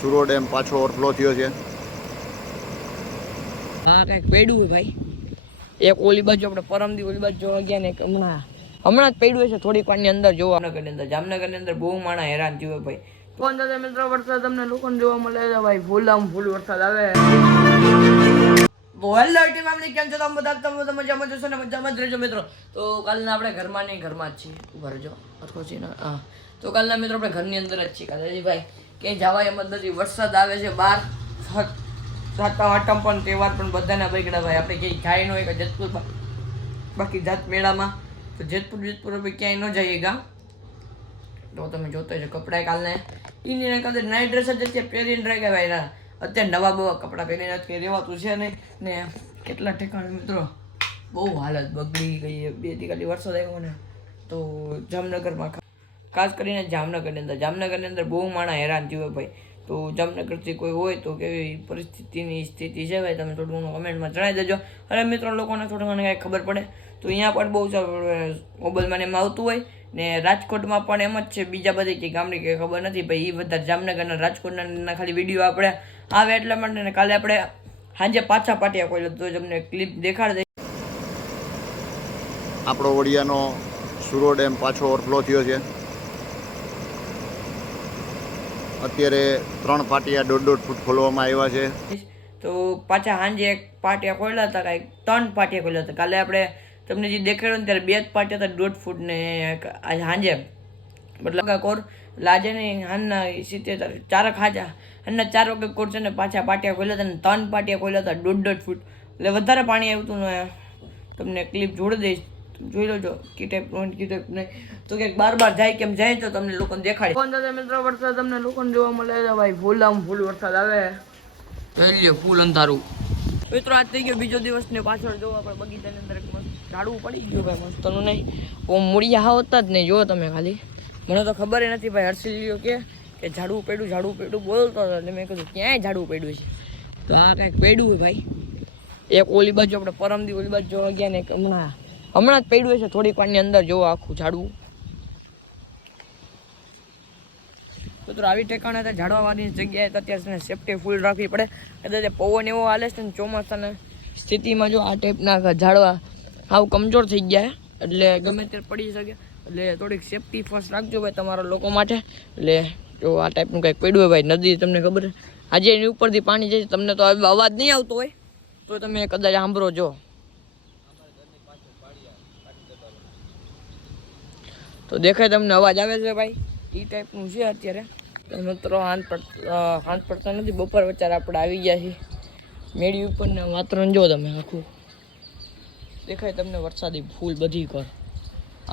સુરો dam પાછો overflow થયો છે। હા કંઈક પડ્યું હોય ભાઈ, એક ઓલી બાજુ આપણે પરમદી ઓલી બાજુ જોવા ગયા ને હમણાં જ પડ્યું છે થોડીક વારની અંદર જોવા જામનગરની અંદર બહુ માણસ હેરાન થયું ભાઈ। કોણ દાદા મિત્રો વરસાદ તમને લોકોને જોવા મળે છે ભાઈ, ફૂલ વરસાદ આવે। હેલો ટીમ આપણે કેમ છો તમે બધા મજામાં જશો ને મજામાં જ રહેજો મિત્રો। તો કાલના આપણે ઘરમાં જ છીએ, ઉભા રહેજો અટકો છે ને હા। તો કાલના મિત્રો આપણે ઘરની અંદર જ છીએ કાલે ભાઈ, ક્યાંય જવાય એમ જ નથી, વરસાદ આવે છે બહાર, સાતમ આઠમ પણ તહેવાર પણ બધાના બગડા ભાઈ, આપણે ક્યાંય જાય ન હોય કે જેતપુર બાકી જાત મેળામાં તો જેતપુર આપણે ક્યાંય ન જઈએ ગા। તો તમે જોતો છો કપડાં કાલને ઇન્ડિયન કદાચ નાઇટ ડ્રેસ જ અત્યારે પહેરીને રહી ગયા ભાઈ, અત્યારે નવા બવા કપડાં પહેરીને જ કંઈ રહેવાતું છે નહીં ને કેટલા ઠેકાણે મિત્રો બહુ હાલત બગડી ગઈ છે। બે દી ખાલી વરસાદ આવ્યો ને તો જામનગરમાં ખાસ કરીને જામનગરની અંદર બહુ માણસ હેરાન થયું ભાઈ। તો જામનગરથી કોઈ હોય તો કેવી પરિસ્થિતિની સ્થિતિ છે ભાઈ, તમે થોડું ઘણું કમેન્ટમાં જણાવી દેજો। અને મિત્રો લોકોને થોડું ઘણું કાંઈ ખબર પડે તો અહીંયા પણ બહુ મોબાઈલમાં એમ આવતું હોય ને રાજકોટમાં પણ એમ જ છે, બીજા બધી કે ગામડી કે ખબર નથી ભાઈ, એ બધા જામનગરના રાજકોટના ખાલી વિડીયો આપણે આવે એટલા માટે ને કાલે આપણે સાંજે પાછા પાટિયા કોઈ તો તમને ક્લિપ દેખાડી દઈએ। આપણો વડિયાનો સુરો ડેમ પાછો ઓવરફ્લો થયો છે। અત્યારે 3 પાટિયા 1.5 ફૂટ ખોલવામાં આવ્યા છે। તો પાછા સાંજે એક પાટિયા ખોલ્યા હતા, કાંઈક 3 પાટિયા ખોલ્યા હતા। કાલે આપણે તમને જે દેખાડ્યું ને ત્યારે 2 જ પાટિયા હતા 1.5 ફૂટ ને સાંજે મતલબ કોર લાજે ને હાનના 70 ચારક હાજા હાનના 4 વાગે કોર છે ને પાછા પાટિયા ખોલ્યા હતા ને 3 પાટિયા ખોલ્યા હતા 1.5 ફૂટ, એટલે વધારે પાણી આવ્યું હતું ને તમને ક્લિપ જોડી દઈશ, જોઈ લેજો કી ટાઈપ નહીં તો ક્યાંક બાર જાય કેમ જાય તો તમને લોકોને દેખાડી। કોણ દાદા મિત્રો વરસાદ તમને લોકોને જોવા મળે છે ભાઈ, ફૂલ વરસાદ આવે, જોઈ લ્યો ફૂલ અંધારું મિત્રો। આજ થઈ ગયો બીજો દિવસ ને પાછળ જોવા આપણે બગીચાની અંદર ઝાડવું પડી ગયું ભાઈ મસ્તનું નહીં, મૂળિયા હોતા જ નહીં જો તમે ખાલી, મને તો ખબર નથી ભાઈ। હર્ષિલ્યો કે ઝાડવું પડ્યું બોલતો હતો એટલે મેં કીધું ક્યાંય ઝાડવું પડ્યું છે, તો આ કંઈક પડ્યું હોય ભાઈ, એક ઓલી બાજુ આપણે પરમદી ઓલી બાજુ જોવા ગયા ને હમણાં જ પડ્યું છે થોડીક વારની અંદર જોવા આખું ઝાડવું। તો આવી ઠેકાણે તો ઝાડવાવાળી જગ્યાએ તો અત્યારે સેફટી ફૂલ રાખવી પડે, કદાચ પવન એવો હાલે છે ને ચોમાસાના સ્થિતિમાં જો આ ટાઈપના ઝાડવા હાવ કમજોર થઈ ગયા એટલે ગમે ત્યારે પડી શકે, એટલે થોડીક સેફટી ફર્સ્ટ રાખજો ભાઈ તમારા લોકો માટે। એટલે જો આ ટાઈપનું કંઈક પડ્યું હોય ભાઈ, નદી તમને ખબર આજે એની ઉપરથી પાણી જાય, તમને તો અવાજ નહીં આવતો હોય તો તમે કદાચ સાંભળો જો, તો દેખાય તમને અવાજ આવે છે ભાઈ, એ ટાઈપનું છે અત્યારે। મિત્રો હાથ પડતા નથી, બપોર વચ્ચે આપણે આવી ગયા છીએ મેળી ઉપર ને વાતાવરણ જો તમે આખું દેખાય તમને વરસાદી ફૂલ બધી કર,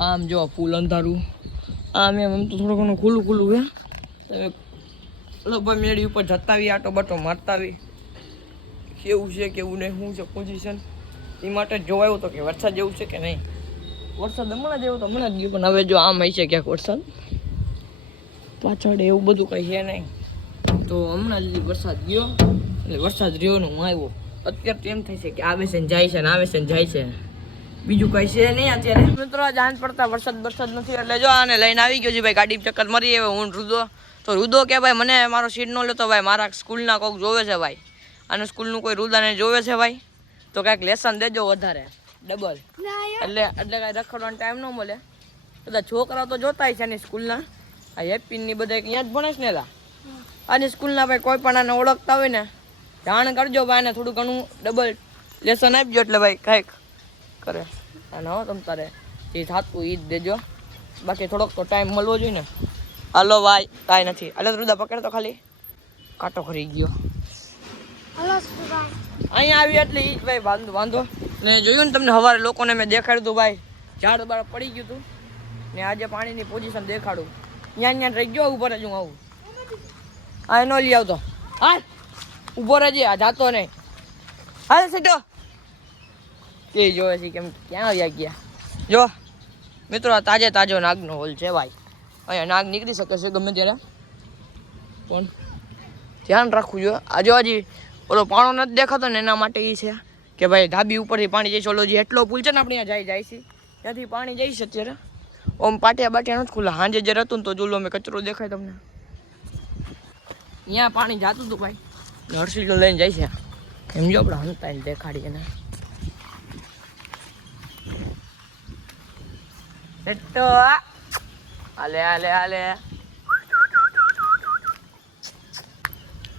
આમ જો ફૂલ અંધારું, આમ એમ તો થોડું ઘણું ખુલ્લું છે, તમે લગભગ મેળી ઉપર જતા આવી આટો બાટો મારતા આવી કેવું છે કેવું નહીં શું છે પોઝિશન એ માટે જોવાયું તો કે વરસાદ જેવું છે કે નહીં। વરસાદ હમણાં જેવો તો હમણાં જ ગયું, પણ હવે જો આમ હશે ક્યાંક વરસાદ પાછળ એવું બધું કંઈ છે નહીં, તો હમણાં જ વરસાદ ગયો એટલે વરસાદ રહ્યો ને હું આવ્યો, અત્યારે તો એમ થાય છે કે આવે છે ને જાય છે ને આવે છે ને જાય છે, બીજું કંઈ છે નહીં અત્યારે મિત્રો। જાન પડતા વરસાદ નથી એટલે જો આને લઈને આવી ગયો છે ભાઈ, ગાડી ચક્કર મરી આવે હું રુદો કે ભાઈ મને મારો સીટ નો લેતો ભાઈ, મારા સ્કૂલના કોઈક જોવે છે ભાઈ, અને સ્કૂલનું કોઈ રુદાને જોવે છે ભાઈ, તો કાંઈક લેસન દેજો વધારે ડબલ, એટલે કાંઈ રખડવાનો ટાઈમ ન મળે। બધા છોકરાઓ તો જોતા છે ને સ્કૂલના આ હેપીની બધા અહીંયા જ ભણે છે ને લા, અને સ્કૂલના ભાઈ કોઈ પણ આને ઓળખતા હોય ને જાણ કરજો ભાઈ, ને થોડું ઘણું ડબલ લેસન આપજો એટલે ભાઈ કાંઈક કરે અને હો તમ તારે જે થતું એ જ દેજો, બાકી થોડોક તો ટાઈમ મળવો જોઈએ ને। હાલો ભાઈ કાંઈ નથી, હાલો રુદા પકડ તો ખાલી કાંટો ખરી ગયો અહીંયા આવી એટલે એ જ ભાઈ વાંધો ને જોયું ને તમને સવારે લોકોને મેં દેખાડ્યું હતું ભાઈ, ઝાડ બાર પડી ગયું હતું ને આજે પાણીની પોઝિશન દેખાડું, ત્યાં રહી ગયો ઉભો રહેજો આવું, હા ન લઈ આવતો હા ઉભો રહેજે, આ જાતો નહીં હાલ સીધો એ જોવે છે કેમ ક્યાં આવ્યા ગયા। જો મિત્રો આ તાજો નાગનો હોલ છે ભાઈ, અહીંયા નાગ નીકળી શકે છે ગમે ત્યારે, પણ ધ્યાન રાખવું જોઈએ। આજે હજી ઓલો પાણો નથી દેખાતો ને એના માટે એ છે કે ભાઈ ધાબી ઉપરથી પાણી જાય છે, ઓલો જે એટલો પુલ છે ને આપણે અહીંયા જાય છે ત્યાંથી પાણી જાય છે અત્યારે, ઓમ પાટિયા નથી ખુલ્લા, સાંજે જ્યારે હતું ને તો જોલો મેં કચરો દેખાય તમને અહીંયા પાણી જાતું હતું ભાઈ હર્ષિલ લઈને જાય છે એમ જો આપણે હંતા દેખાડીએ ને તો હાલે હાલે હાલે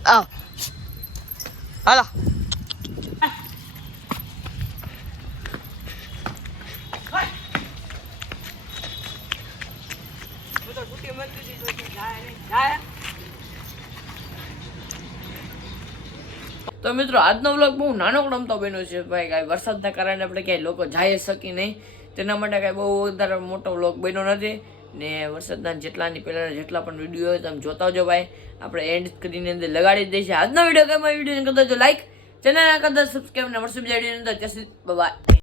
આવ હાલો તો મિત્રો આજનો વ્લોગ બહુ નાનો ગમતો બન્યો છે ભાઈ કાંઈ વરસાદના કારણે આપણે ક્યાંય લોકો જઈ શકી નહીં તેના માટે કાંઈ બહુ વધારે મોટો વ્લોગ બન્યો નથી ને વરસાદના જેટલાની પહેલાં જેટલા પણ વિડીયો હોય તમે જોતા હોજો ભાઈ આપણે એન્ડ કરીને અંદર લગાડી જ દઈશું આજનો વિડીયો ગમે વિડીયો કરતા જો લાઈક ચેનલ કરતા સબસ્ક્રાઈબ ને મળશું બીજા વિડીયોની અંદર જય શ્રી બાય.